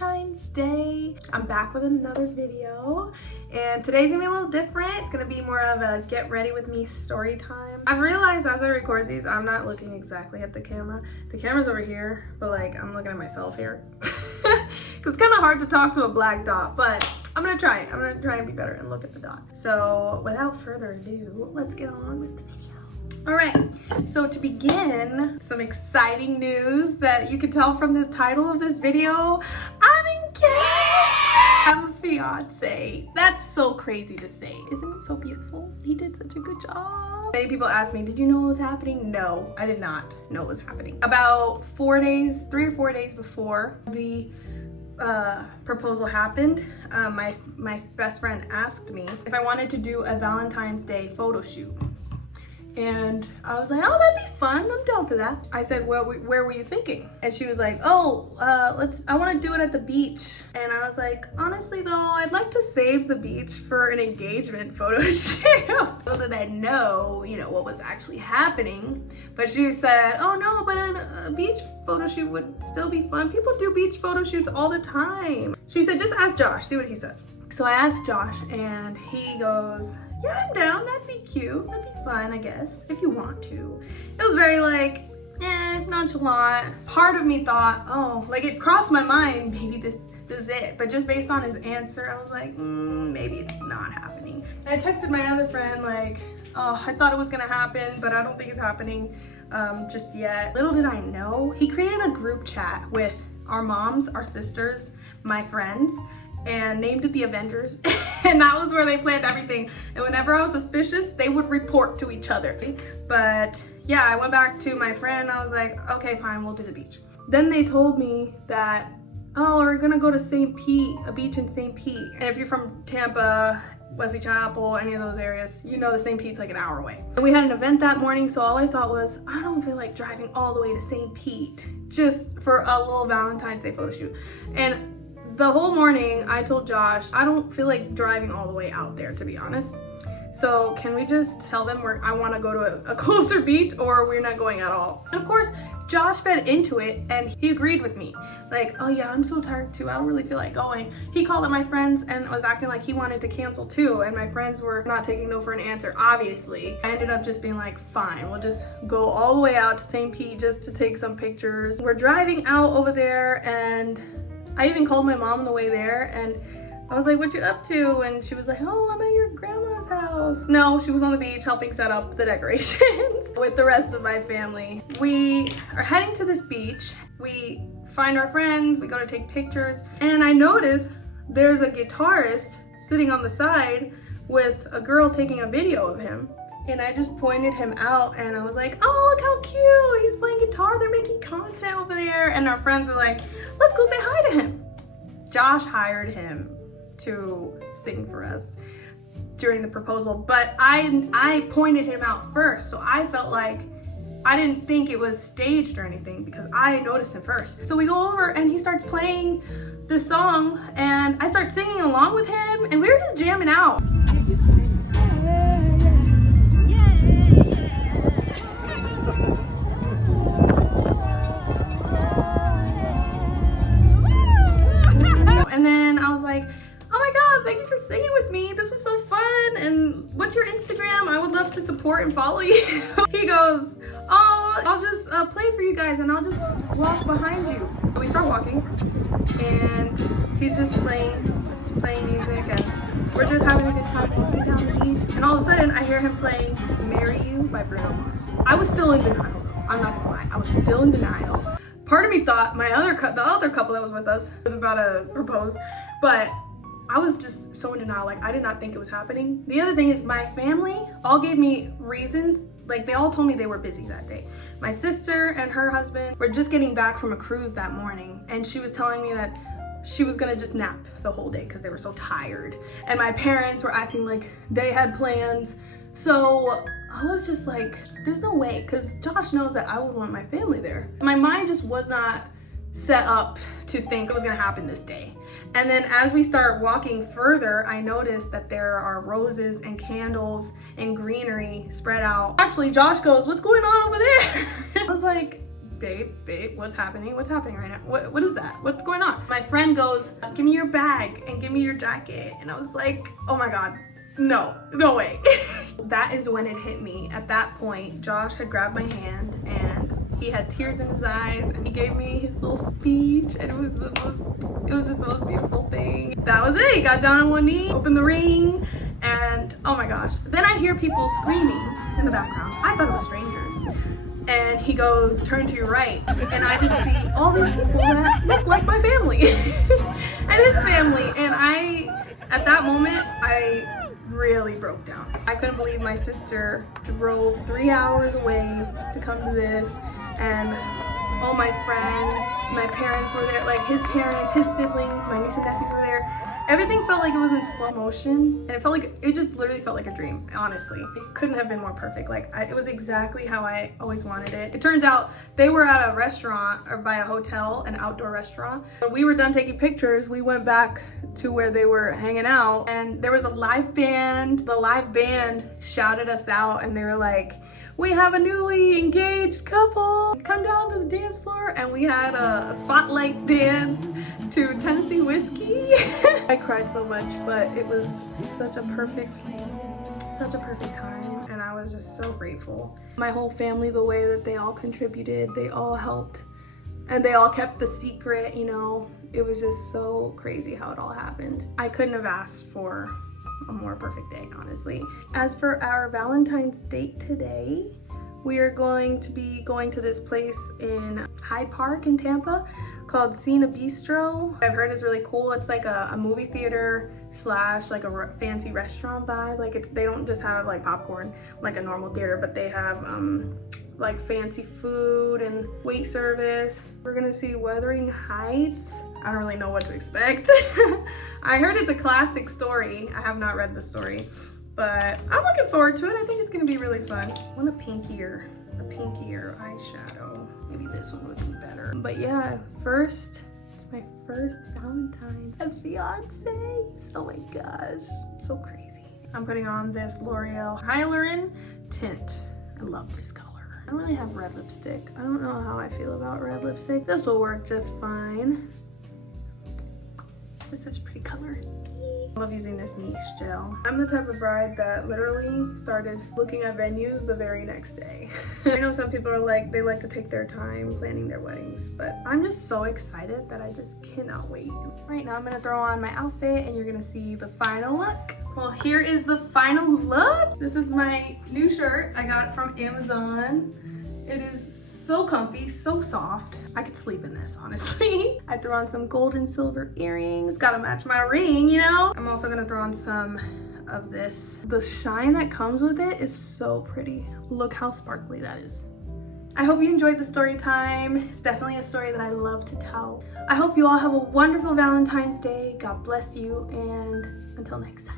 Valentine's Day. I'm back with another video, and today's gonna be a little different. It's gonna be more of a get ready with me story time. I've realized as I record these, I'm not looking exactly at the camera. The camera's over here, but like I'm looking at myself here. Cause it's kind of hard to talk to a black dot, but I'm gonna try it. I'm gonna try and be better and look at the dot. So without further ado, let's get on with the video. All right, so to begin, some exciting news that you can tell from the title of this video. I'm engaged! I have a fiance. That's so crazy to say. Isn't it so beautiful? He did such a good job. Many people ask me, did you know what was happening? No, I did not know what was happening. About 3 or 4 days before the proposal happened, my best friend asked me if I wanted to do a Valentine's Day photo shoot. And I was like, oh, that'd be fun. I'm down for that. I said, well, where were you thinking? And she was like, oh, I want to do it at the beach. And I was like, honestly though, I'd like to save the beach for an engagement photo shoot. Little did I know, what was actually happening. But she said, oh no, but a beach photo shoot would still be fun. People do beach photo shoots all the time. She said, just ask Josh, see what he says. So I asked Josh and he goes, yeah, I'm down, that'd be cute. That'd be fun, I guess, if you want to. It was very like, nonchalant. Part of me thought, oh, like it crossed my mind, maybe this is it. But just based on his answer, I was like, maybe it's not happening. And I texted my other friend like, oh, I thought it was gonna happen, but I don't think it's happening just yet. Little did I know, he created a group chat with our moms, our sisters, my friends, and named it the Avengers. And that was where they planned everything. And whenever I was suspicious, they would report to each other. But yeah, I went back to my friend. I was like, okay, fine, we'll do the beach. Then they told me that, oh, we're gonna go to St. Pete, a beach in St. Pete. And if you're from Tampa, Wesley Chapel, any of those areas, the St. Pete's like an hour away. And we had an event that morning, so all I thought was, I don't feel like driving all the way to St. Pete just for a little Valentine's Day photo shoot. And the whole morning, I told Josh, I don't feel like driving all the way out there, to be honest. So can we just tell them I want to go to a closer beach, or we're not going at all? And of course, Josh fed into it and he agreed with me. Like, oh yeah, I'm so tired too. I don't really feel like going. He called up my friends and was acting like he wanted to cancel too. And my friends were not taking no for an answer, obviously. I ended up just being like, fine, we'll just go all the way out to St. Pete just to take some pictures. We're driving out over there, and I even called my mom on the way there, and I was like, what you up to? And she was like, oh, I'm at your grandma's house. No, she was on the beach helping set up the decorations with the rest of my family. We are heading to this beach. We find our friends, we go to take pictures, and I notice there's a guitarist sitting on the side with a girl taking a video of him. And I just pointed him out and I was like, oh, look how cute, he's playing guitar, they're making content over there. And our friends were like, let's go say hi to him. Josh hired him to sing for us during the proposal, but I pointed him out first, so I felt like I didn't think it was staged or anything because I noticed him first. So we go over and he starts playing the song and I start singing along with him, and we were just jamming out. And then I was like, oh my God, thank you for singing with me. This was so fun. And what's your Instagram? I would love to support and follow you. He goes, oh, I'll just play for you guys and I'll just walk behind you. So we start walking and he's just playing music, and we're just having a good time walking down the beach. And all of a sudden I hear him playing Marry You by Bruno Mars. I was still in denial though. I'm not gonna lie. I was still in denial. Part of me thought the other couple that was with us was about to propose, but I was just so in denial. Like, I did not think it was happening. The other thing is my family all gave me reasons. Like, they all told me they were busy that day. My sister and her husband were just getting back from a cruise that morning, and she was telling me that she was gonna just nap the whole day because they were so tired. And my parents were acting like they had plans. So I was just like, there's no way, because Josh knows that I would want my family there. My mind just was not set up to think it was gonna happen this day. And then as we start walking further, I noticed that there are roses and candles and greenery spread out. Actually, Josh goes, what's going on over there? I was like, babe, what's happening? What's happening right now? What is that? What's going on? My friend goes, give me your bag and give me your jacket. And I was like, oh my God, no way. That is when it hit me. At that point, Josh had grabbed my hand and he had tears in his eyes and he gave me his little speech, and it was just the most beautiful thing. That was it. He got down on one knee, opened the ring, and oh my gosh. Then I hear people screaming in the background. I thought it was strangers. And he goes, turn to your right. And I just see all these people that look like my family and his family. And at that moment, I really broke down. I couldn't believe my sister drove 3 hours away to come to this, and all my friends, my parents were there, like his parents, his siblings, my niece and nephews were there. Everything felt like it was in slow motion, and it just literally felt like a dream, honestly. It couldn't have been more perfect. It was exactly how I always wanted it. It turns out they were at a restaurant, or by a hotel, an outdoor restaurant. When we were done taking pictures, we went back to where they were hanging out, and there was a live band. The live band shouted us out, and they were like, we have a newly engaged couple, come down to the dance floor. And we had a spotlight dance to Tennessee Whiskey. I cried so much, but it was such a perfect time, and I was just so grateful. My whole family, the way that they all contributed, they all helped, and they all kept the secret, you know. It was just so crazy how it all happened. I couldn't have asked for a more perfect day, honestly. As for our Valentine's date today, we are going to be going to this place in Hyde Park in Tampa called Cena Bistro. I've heard it's really cool. It's like a movie theater slash like a fancy restaurant vibe. Like they don't just have like popcorn like a normal theater, but they have like fancy food and wait service. We're gonna see Wuthering Heights. I don't really know what to expect. I heard it's a classic story. I have not read the story, but I'm looking forward to it. I think it's gonna be really fun. I want a pinkier eyeshadow. Maybe this one would be better. But yeah, it's my first Valentine's as fiance. Oh my gosh, so crazy. I'm putting on this L'Oreal Hyaluronic tint. I love this color. I don't really have red lipstick. I don't know how I feel about red lipstick. This will work just fine. It's such a pretty color. I love using this niche gel. I'm the type of bride that literally started looking at venues the very next day. I know some people are like, they like to take their time planning their weddings, but I'm just so excited that I just cannot wait. Right now I'm gonna throw on my outfit and you're gonna see the final look. Well, here is the final look. This is my new shirt. I got it from Amazon. It is so comfy, so soft. I could sleep in this, honestly. I threw on some gold and silver earrings. Gotta match my ring, you know? I'm also gonna throw on some of this. The shine that comes with it is so pretty. Look how sparkly that is. I hope you enjoyed the story time. It's definitely a story that I love to tell. I hope you all have a wonderful Valentine's Day. God bless you, and until next time.